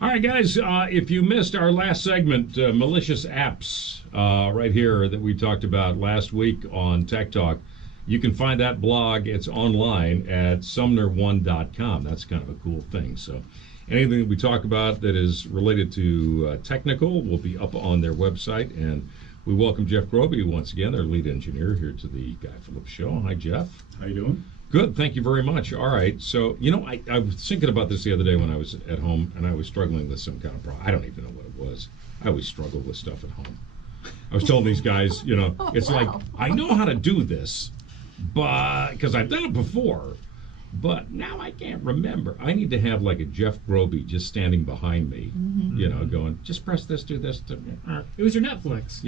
All right, guys, if you missed our last segment, malicious apps, right here that we talked about last week on Tech Talk, you can find that blog. It's online at SumnerOne.com. That's kind of a cool thing. So anything that we talk about that is related to technical will be up on their website. And we welcome Jeff Groby once again, their lead engineer, here to the Guy Phillips Show. Hi, Jeff. How you doing? Good, thank you very much. All right, so, I was thinking about this the other day when I was at home, and I was struggling with some kind of problem. I don't even know what it was. I always struggle with stuff at home. I was telling these guys, it's like, I know how to do this, but, because I've done it before, but now I can't remember. I need to have like a Jeff Groby just standing behind me, going, just press this, do this. It was your Netflix.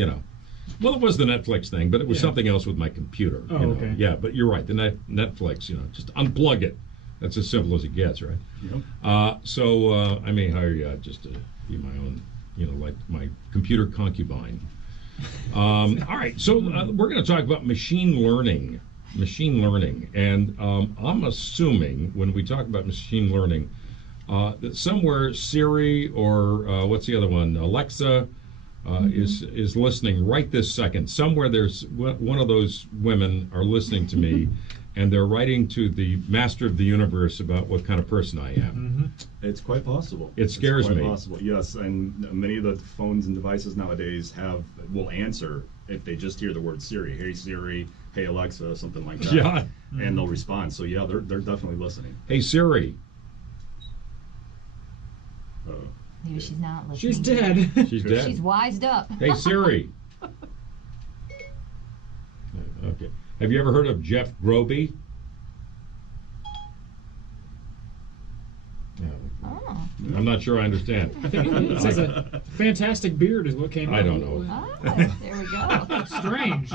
Well, it was the Netflix thing, but it was something else with my computer. Oh, okay. Yeah, but you're right. The Netflix, just unplug it. That's as simple as it gets, right? Yep. I may hire you just to be my own, like my computer concubine. All right, so we're going to talk about machine learning. And I'm assuming when we talk about machine learning that somewhere Siri or what's the other one, Alexa, is listening right this second. Somewhere there's one of those women are listening to me, and they're writing to the master of the universe about what kind of person I am. It's quite possible. It scares me. It's quite possible, yes. And many of the phones and devices nowadays will answer if they just hear the word Siri. Hey Siri, hey Alexa, something like that. Yeah. And they'll respond. So yeah, they're definitely listening. Hey Siri. Maybe she's not listening. She's dead. She's dead. She's wised up. Hey Siri. Okay. Have you ever heard of Jeff Groby? Oh. I'm not sure I understand. It says a fantastic beard is what came out. I don't know. Oh, there we go. Strange.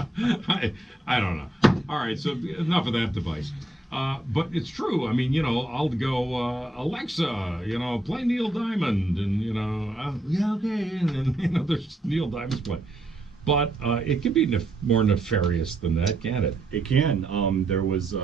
I don't know. All right, so enough of that device. But it's true. I mean, I'll go, Alexa, play Neil Diamond, and, yeah, okay, and then, there's Neil Diamond's play. But it can be more nefarious than that, can't it? It can. There was,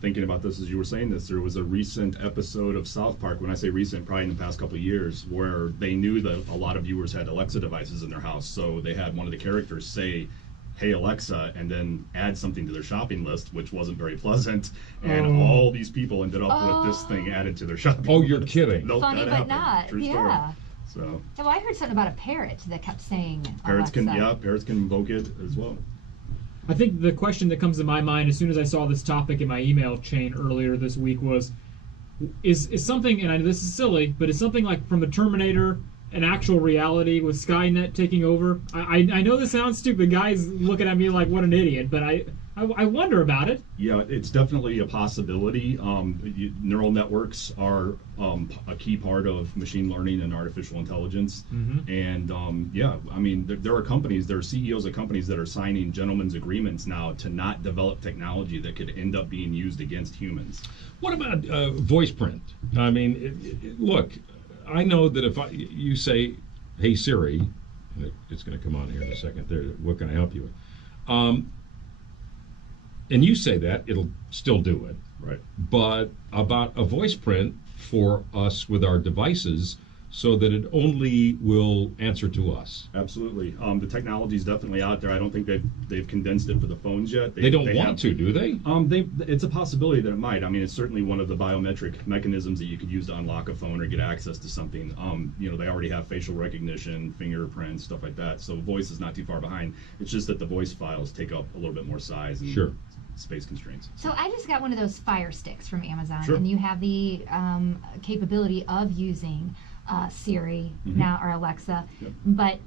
thinking about this as you were saying this, there was a recent episode of South Park, when I say recent, probably in the past couple of years, where they knew that a lot of viewers had Alexa devices in their house, so they had one of the characters say, hey Alexa, and then add something to their shopping list, which wasn't very pleasant, and all these people ended up with this thing added to their shopping list. Oh, you're kidding. Nope, Funny that but happened. not. True Yeah. story. So Well, I heard something about a parrot that kept saying parrots can Alexa. invoke it as well. I think the question that comes to my mind as soon as I saw this topic in my email chain earlier this week was, is something, and I know this is silly, but is something like from the Terminator an actual reality with Skynet taking over? I know this sounds stupid. Guys looking at me like what an idiot, but I wonder about it. Yeah, it's definitely a possibility. Neural networks are a key part of machine learning and artificial intelligence. And there are companies, there are CEOs of companies that are signing gentlemen's agreements now to not develop technology that could end up being used against humans. What about Voiceprint? I mean, look, I know that if you say, hey Siri, and it's going to come on here in a second, there, what can I help you with? And you say that, it'll still do it. Right. But about a voice print for us with our devices so that it only will answer to us. Absolutely. The technology is definitely out there. I don't think they've condensed it for the phones yet. They don't want to, do they? It's a possibility that it might. I mean, it's certainly one of the biometric mechanisms that you could use to unlock a phone or get access to something. They already have facial recognition, fingerprints, stuff like that. So voice is not too far behind. It's just that the voice files take up a little bit more size and space constraints. So I just got one of those Fire Sticks from Amazon, Sure. and you have the capability of using Siri now or Alexa. Yep. But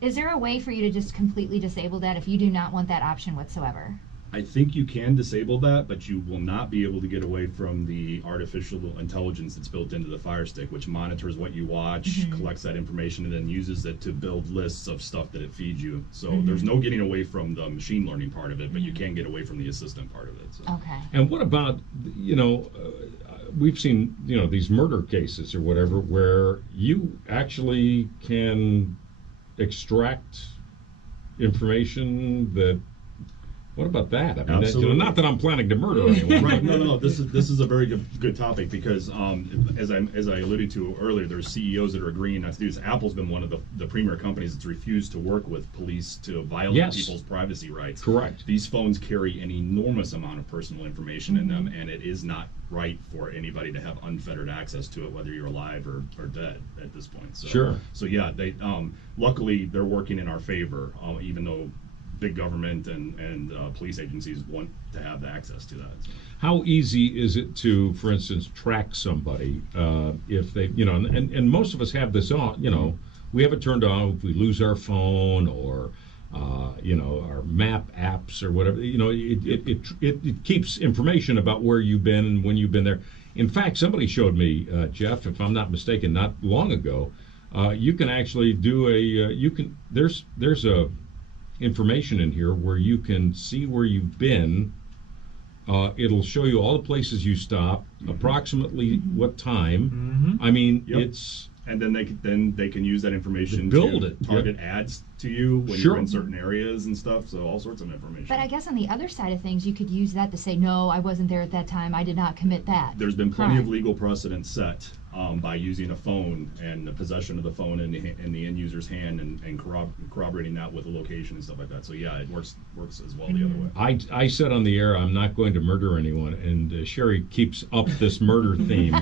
is there a way for you to just completely disable that if you do not want that option whatsoever? I think you can disable that, but you will not be able to get away from the artificial intelligence that's built into the Fire Stick, which monitors what you watch, collects that information, and then uses it to build lists of stuff that it feeds you. So there's no getting away from the machine learning part of it, but you can get away from the assistant part of it. So. Okay. And what about, we've seen, these murder cases or whatever where you actually can extract information that What about that? I mean, Absolutely. not that I'm planning to murder anyone. Right. No. This is a very good topic because as I alluded to earlier, there's CEOs that are agreeing not to do this. Apple's been one of the premier companies that's refused to work with police to violate Yes. people's privacy rights. Correct. These phones carry an enormous amount of personal information in them, and it is not right for anybody to have unfettered access to it, whether you're alive or dead at this point. So, Sure. So yeah, they luckily they're working in our favor, even though big government and police agencies want to have the access to that. So. How easy is it to, for instance, track somebody if they, and most of us have this on, we have it turned on if we lose our phone or, our map apps or whatever, it keeps information about where you've been and when you've been there. In fact, somebody showed me, Jeff, if I'm not mistaken, not long ago, you can actually do there's a information in here where you can see where you've been. It'll show you all the places you stopped, approximately what time. I mean, Yep. it's And then they can use that information build to it. target ads to you when Sure. you're in certain areas and stuff. So all sorts of information. But I guess on the other side of things, you could use that to say, no, I wasn't there at that time. I did not commit that. There's been plenty of crime. legal precedent set by using a phone and the possession of the phone in the end user's hand and corroborating that with a location and stuff like that. So yeah, it works as well the other way. I said on the air I'm not going to murder anyone, and Sherry keeps up this murder theme,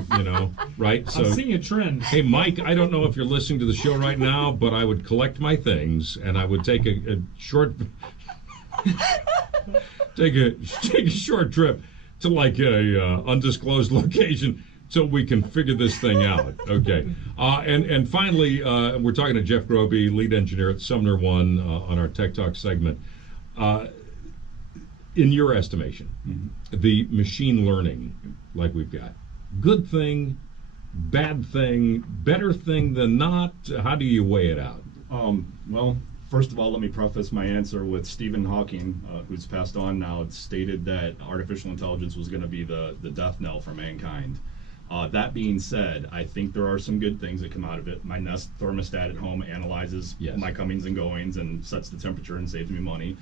right? So I'm seeing a trend. hey, Mike, I don't know if you're listening to the show right now, but I would collect my things and I would take a short take a short trip to like a undisclosed location so we can figure this thing out. Okay. And finally, we're talking to Jeff Groby, lead engineer at SumnerOne on our Tech Talk segment. In your estimation, the machine learning like we've got, good thing, bad thing, better thing than not? How do you weigh it out? Well, first of all, let me preface my answer with Stephen Hawking, who's passed on now, stated that artificial intelligence was going to be the death knell for mankind. That being said, I think there are some good things that come out of it. My Nest thermostat at home analyzes my comings and goings and sets the temperature and saves me money.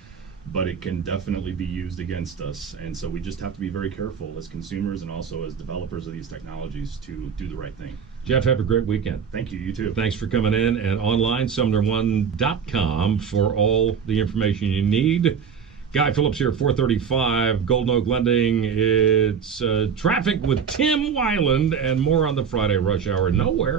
But it can definitely be used against us. And so we just have to be very careful as consumers and also as developers of these technologies to do the right thing. Jeff, have a great weekend. Thank you. You too. Thanks for coming in, and online, SumnerOne.com for all the information you need. Guy Phillips here, 435, Golden Oak Lending. It's traffic with Tim Weiland and more on the Friday Rush Hour. Nowhere.